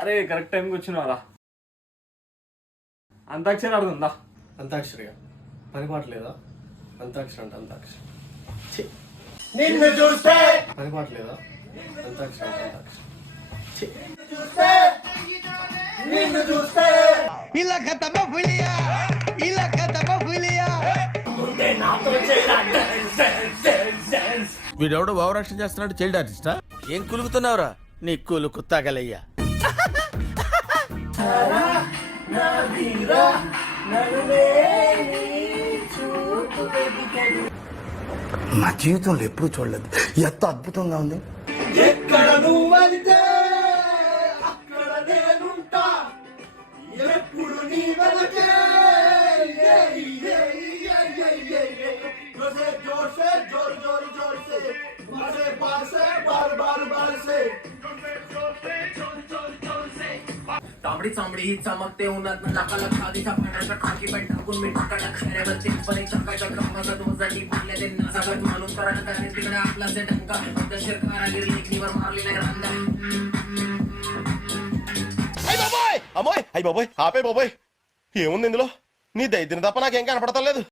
అరే కరెక్ట్ టైంకి వచ్చినారా. అంతాక్షరి ఆడుతుందా? అంతాక్షరిగా పని పాట లేదా? అంతాక్షరి అంటే అంతాక్షరి. నిన్ను చూస్తే పని పాట లేదా? అంతాక్షరి అంటే అంతాక్షరి. నిన్ను చూస్తే ఇలా ఖతమ ఫులియా, ఇలా ఖతమ ఫులియా. ముందే నాతో వీడెవడో భావరక్షణ చేస్తున్నాడు. చైల్డ్ ఆర్టిస్టా? ఏం కులుకుతున్నావురా? నీ కులుకు తగలయ్యా. నా జీవితంలో ఎప్పుడు చూడలేదు, ఎంత అద్భుతంగా ఉంది. ఎక్కడ నువ్వైతే అక్కడ నేనుంటా, ఎప్పుడు నీ వెనకే. जोर जोर जोर से मारे बार से बार बार बार से तांबडी चांबडी चमकते उन्हात नाका लखा दिसा पाण्याच्या खाकी पण टाकून मी टाकाटा खऱ्यावरती पण चकाच्या कामाचा दोजाची पाहिल्या ते नासागत माणूस करायला त्याने तिकडे आपला से डंका दशर कारागीर लेखनीवर मारलेला रांदा. అయ్య బాబోయ్, అమ్మోయ్, అయ్య బాబోయ్, ఆపే బాబోయ్. ఏముంది ఇందులో? నీ దైద్యం తప్ప నాకేం కనపడతలేదు.